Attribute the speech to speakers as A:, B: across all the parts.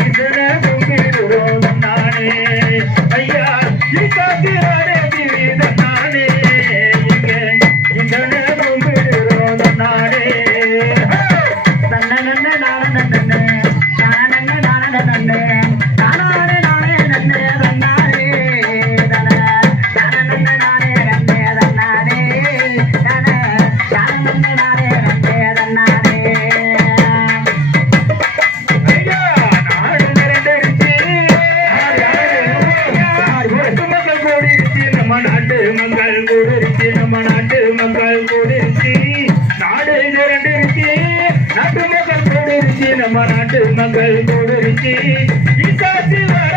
A: இதுல நானே ஐயா இக்காத்திரானே திரிதன் மக்கள் கூடிருச்சு நம்ம நாட்டு மக்கள் கூடிருச்சு நாடு திரண்டிருச்சு நாட்டு மக்கள் கூடிருச்சு நம்ம நாட்டு மக்கள் கூடிருச்சு இசாசி வர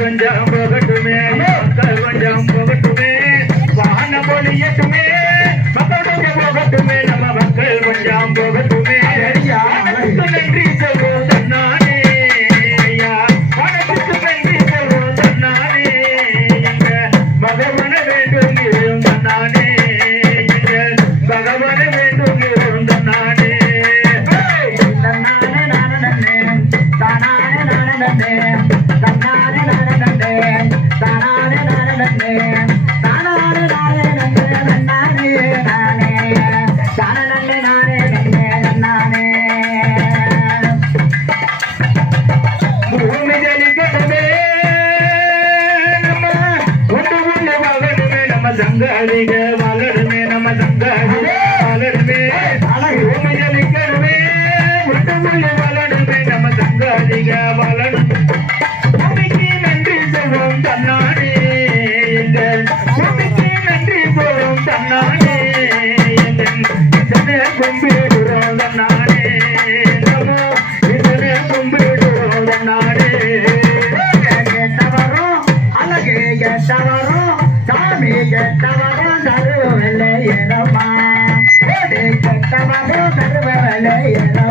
A: கொஞ்சம் போகட்டுமே ಸಂಗಾಡಿಗ ಮಗಡ ಮೇ
B: ನಮ್ಮ ಸಂಗಾಡಿ தருவலை எனமா கெட்டவரும் தருவலை என